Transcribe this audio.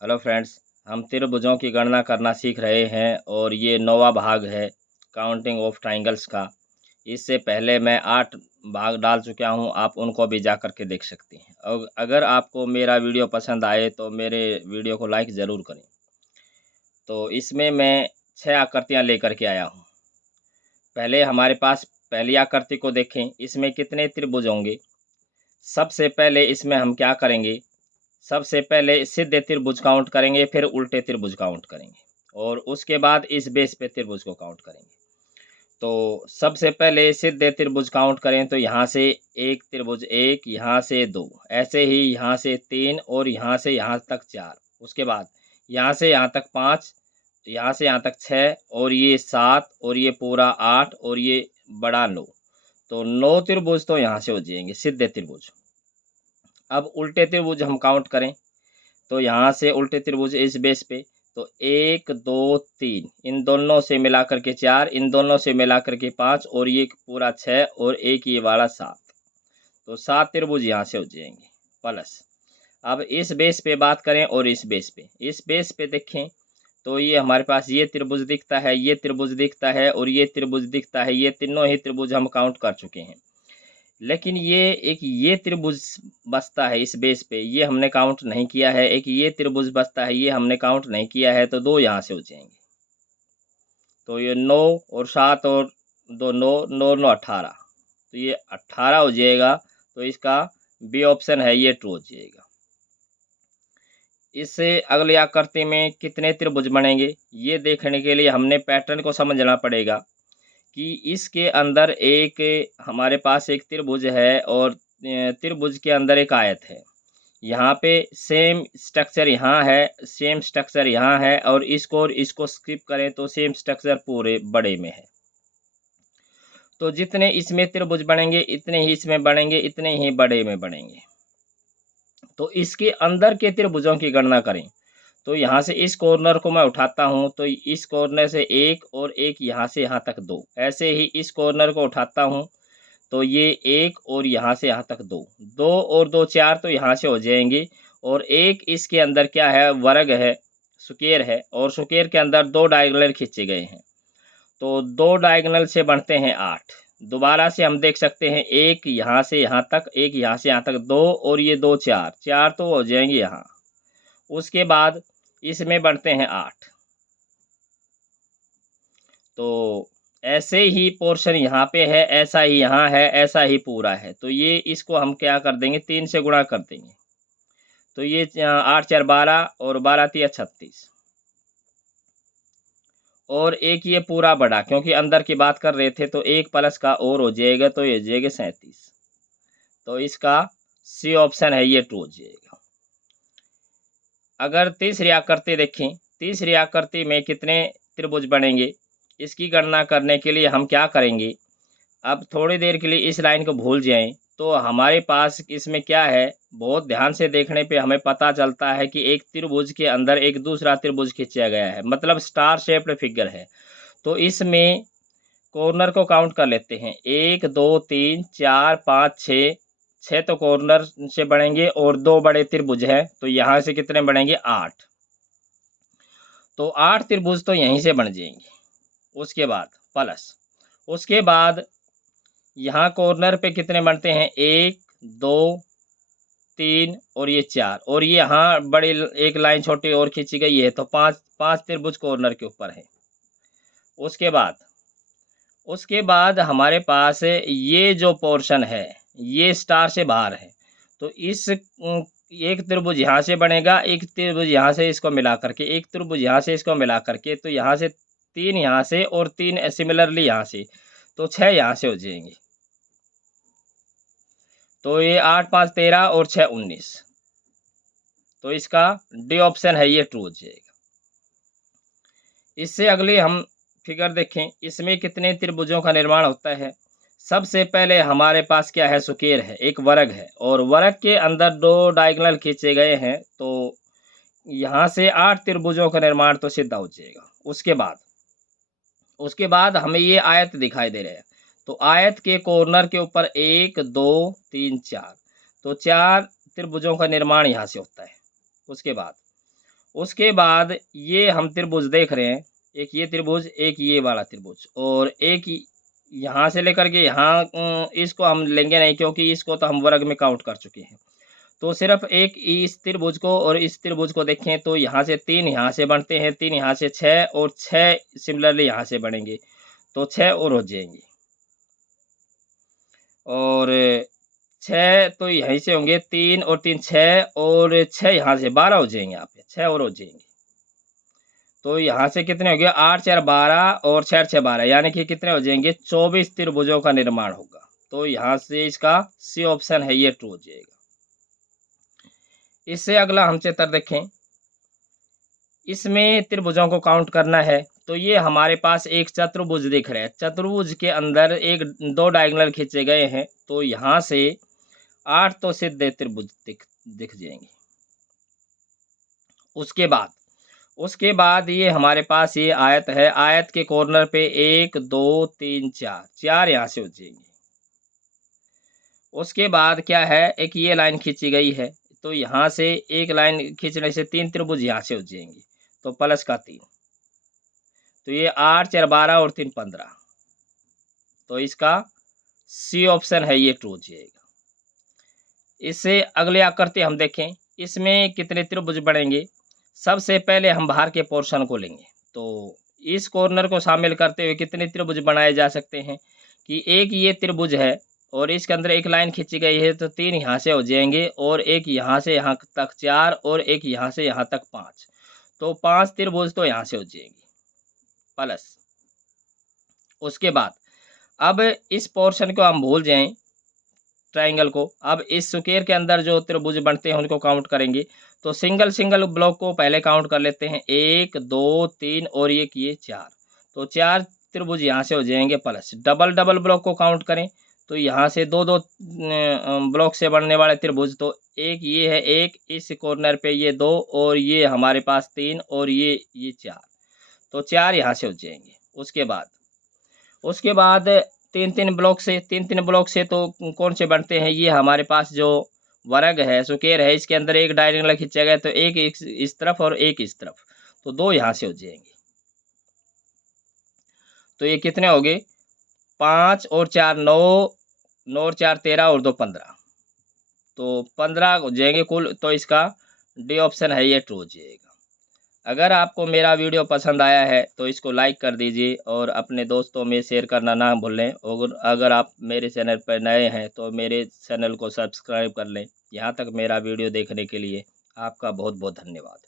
Hello friends, हम त्रिभुजों की गणना करना सीख रहे हैं और ये 9वां भाग है काउंटिंग ऑफ ट्राइंगल्स का। इससे पहले मैं 8 भाग डाल चुका हूँ, आप उनको भी जा कर के देख सकते हैं। और अगर आपको मेरा वीडियो पसंद आए तो मेरे वीडियो को लाइक ज़रूर करें। तो इसमें मैं 6 आकृतियाँ लेकर के आया हूँ। पहले हमारे पास पहली आकृति को देखें, इसमें कितने त्रिभुज होंगे। सबसे पहले इसमें हम क्या करेंगे, सबसे पहले सीधे त्रिभुज काउंट करेंगे, फिर उल्टे त्रिभुज काउंट करेंगे और उसके बाद इस बेस पे त्रिभुज को काउंट करेंगे। तो सबसे पहले सीधे त्रिभुज काउंट करें तो यहाँ से एक त्रिभुज, एक यहाँ से दो, ऐसे ही यहाँ से तीन और यहाँ से यहाँ तक चार, उसके बाद यहाँ से यहाँ तक पाँच, यहाँ से यहाँ तक छः और ये सात और ये पूरा आठ और ये बड़ा नौ। तो 9 त्रिभुज तो यहाँ से हो जाएंगे सीधे त्रिभुज। अब उल्टे त्रिभुज हम काउंट करें तो यहाँ से उल्टे त्रिभुज इस बेस पे तो एक दो तीन, इन दोनों से मिलाकर के चार, इन दोनों से मिलाकर के पाँच और ये पूरा छः और एक ये वाला सात। तो 7 त्रिभुज यहाँ से हो जाएंगे प्लस। अब इस बेस पे बात करें और इस बेस पे देखें तो ये हमारे पास ये त्रिभुज दिखता है, ये त्रिभुज दिखता है और ये त्रिभुज दिखता है। ये तीनों ही त्रिभुज हम काउंट कर चुके हैं, लेकिन ये त्रिभुज बचता है इस बेस पे, ये हमने काउंट नहीं किया है। एक ये त्रिभुज बचता है, ये हमने काउंट नहीं किया है, तो 2 यहाँ से हो जाएंगे। तो ये 9 और 7 और 2 9, 9 9 18, तो ये 18 हो जाएगा। तो इसका बी ऑप्शन है, ये ट्रू हो जाएगा। इससे अगली आकृति में कितने त्रिभुज बनेंगे, ये देखने के लिए हमने पैटर्न को समझना पड़ेगा कि इसके अंदर एक हमारे पास एक त्रिभुज है और त्रिभुज के अंदर एक आयत है। यहाँ पे सेम स्ट्रक्चर यहाँ है, सेम स्ट्रक्चर यहाँ है और इसको स्किप करें तो सेम स्ट्रक्चर पूरे बड़े में है। तो जितने इसमें त्रिभुज बनेंगे इतने ही इसमें बनेंगे, इतने ही बड़े में बनेंगे। तो इसके अंदर के त्रिभुजों की गणना करें तो यहाँ से इस कॉर्नर को मैं उठाता हूँ तो इस कॉर्नर से एक और एक यहाँ से यहाँ तक दो, ऐसे ही इस कॉर्नर को उठाता हूँ तो ये एक और यहाँ से यहाँ तक दो, दो और दो चार, तो यहाँ से हो जाएंगे। और एक इसके अंदर क्या है, वर्ग है, स्क्वायर है और स्क्वायर के अंदर 2 डायगोनल खींचे गए हैं। तो 2 डायगोनल से बनते हैं 8। दोबारा से हम देख सकते हैं एक यहाँ से यहाँ तक, एक यहाँ से यहाँ तक, दो और ये दो चार, चार तो हो जाएंगे यहाँ। उसके बाद इसमें बनते हैं 8। तो ऐसे ही पोर्शन यहाँ पे है, ऐसा ही यहाँ है, ऐसा ही पूरा है। तो ये इसको हम क्या कर देंगे, 3 से गुणा कर देंगे। तो ये 8 4 12 और 12 3 36 और एक ये पूरा बड़ा, क्योंकि अंदर की बात कर रहे थे तो एक प्लस का और हो जाएगा तो ये जाएगा 37। तो इसका सी ऑप्शन है, ये ट्रू हो जाएगा। अगर तीसरी आकृति देखें, तीसरी आकृति में कितने त्रिभुज बनेंगे, इसकी गणना करने के लिए हम क्या करेंगे। अब थोड़ी देर के लिए इस लाइन को भूल जाएं तो हमारे पास इसमें क्या है, बहुत ध्यान से देखने पे हमें पता चलता है कि एक त्रिभुज के अंदर एक दूसरा त्रिभुज खींचा गया है, मतलब स्टार शेप्ड फिगर है। तो इसमें कॉर्नर को काउंट कर लेते हैं, 1 2 3 4 5 6, 6 तो कॉर्नर से बनेंगे और 2 बड़े त्रिभुज है तो यहाँ से कितने बनेंगे, 8। तो 8 त्रिभुज तो यहीं से बन जाएंगे। उसके बाद प्लस, उसके बाद यहाँ कॉर्नर पे कितने बनते हैं, 1 2 3 और ये 4 और ये यहाँ बड़ी एक लाइन छोटी और खींची गई है तो 5 5 त्रिभुज कॉर्नर के ऊपर है। उसके बाद हमारे पास ये जो पोर्शन है ये स्टार से बाहर है। तो इस एक त्रिभुज यहाँ से बनेगा, एक त्रिभुज यहाँ से इसको मिला करके, एक त्रिभुज यहाँ से इसको मिला करके, तो यहाँ से 3 यहाँ से और 3 सिमिलरली यहाँ से, तो 6 यहाँ से हो जाएंगे। तो ये 8 5 13 और 6 19, तो इसका डी ऑप्शन है, ये ट्रू हो जाएगा। इससे अगली हम फिगर देखें, इसमें कितने त्रिभुजों का निर्माण होता है। सबसे पहले हमारे पास क्या है, स्क्वायर है, एक वर्ग है और वर्ग के अंदर 2 डायगोनल खींचे गए हैं। तो यहाँ से 8 त्रिभुजों का निर्माण तो सीधा हो जाएगा। उसके बाद हमें ये आयत दिखाई दे रहा है, तो आयत के कॉर्नर के ऊपर 1 2 3 4, तो 4 त्रिभुजों का निर्माण यहाँ से होता है। उसके बाद ये हम त्रिभुज देख रहे हैं, एक ये त्रिभुज, एक ये वाला त्रिभुज, और एक यहाँ से लेकर के यहाँ इसको हम लेंगे नहीं, क्योंकि इसको तो हम वर्ग में काउंट कर चुके हैं। तो सिर्फ एक इस त्रिभुज को और इस त्रिभुज को देखें तो यहाँ से 3 यहाँ से बनते हैं, 3 यहाँ से 6 और 6 सिमिलरली यहाँ से बनेंगे, तो 6 और हो जाएंगे, और 6 तो यहीं से होंगे, 3 और 3 6 और 6 यहाँ से 12 हो जाएंगे, यहाँ पे 6 और हो जाएंगे। तो यहाँ से कितने हो गए, 8 4 12 और 6 6 12, यानी कि कितने हो जाएंगे, 24 त्रिभुजों का निर्माण होगा। तो यहाँ से इसका सी ऑप्शन है ये ट्रू हो जाएगा। इससे अगला हम चित्र देखें, इसमें त्रिभुजों को काउंट करना है। तो ये हमारे पास एक चतुर्भुज दिख रहा है, चतुर्भुज के अंदर एक 2 डायगोनल खींचे गए हैं, तो यहाँ से 8 तो सीधे त्रिभुज दिख जाएंगे। उसके बाद ये हमारे पास ये आयत है, आयत के कॉर्नर पे 1 2 3 4 यहाँ से हो जाएंगे। उसके बाद क्या है, एक ये लाइन खींची गई है, तो यहाँ से एक लाइन खींचने से 3 त्रिभुज यहाँ से हो जाएंगे, तो प्लस का 3, तो ये 8 4 12 और 3 15, तो इसका सी ऑप्शन है ये ट्रू हो जाएगा। इससे अगले आकृति हम देखें, इसमें कितने त्रिभुज बनेंगे। सबसे पहले हम बाहर के पोर्शन को लेंगे, तो इस कॉर्नर को शामिल करते हुए कितने त्रिभुज बनाए जा सकते हैं, कि एक ये त्रिभुज है और इसके अंदर एक लाइन खींची गई है, तो 3 यहाँ से हो जाएंगे, और एक यहाँ से यहाँ तक 4 और एक यहाँ से यहाँ तक 5, तो 5 त्रिभुज तो यहाँ से हो जाएंगे प्लस। उसके बाद अब इस पोर्शन को हम भूल जाएं, ट्राइंगल को, अब इस स्क्वायर के अंदर जो त्रिभुज बनते हैं उनको काउंट करेंगे। तो सिंगल ब्लॉक को पहले काउंट कर लेते हैं, 1 2 3 और ये 4, तो 4 त्रिभुज यहाँ से हो जाएंगे प्लस। डबल ब्लॉक को काउंट करें तो यहाँ से 2 ब्लॉक से बनने वाले त्रिभुज, तो एक ये है, एक इस कॉर्नर पे ये 2 और ये हमारे पास 3 और ये 4, तो 4 यहाँ से हो जाएंगे। उसके बाद 3 ब्लॉक से तो कौन से बनते हैं, ये हमारे पास जो वर्ग है, स्क्वायर है, इसके अंदर एक डायगोनल खींचा गया, तो एक इस तरफ और एक इस तरफ, तो 2 यहाँ से हो जाएंगे। तो ये कितने हो गए, 5 और 4 9 और 4 13 और 2 15, तो 15 हो जाएंगे कुल। तो इसका डी ऑप्शन है ये ट्रू हो जाएगा। अगर आपको मेरा वीडियो पसंद आया है तो इसको लाइक कर दीजिए और अपने दोस्तों में शेयर करना ना भूलें, और अगर आप मेरे चैनल पर नए हैं तो मेरे चैनल को सब्सक्राइब कर लें। यहाँ तक मेरा वीडियो देखने के लिए आपका बहुत बहुत धन्यवाद।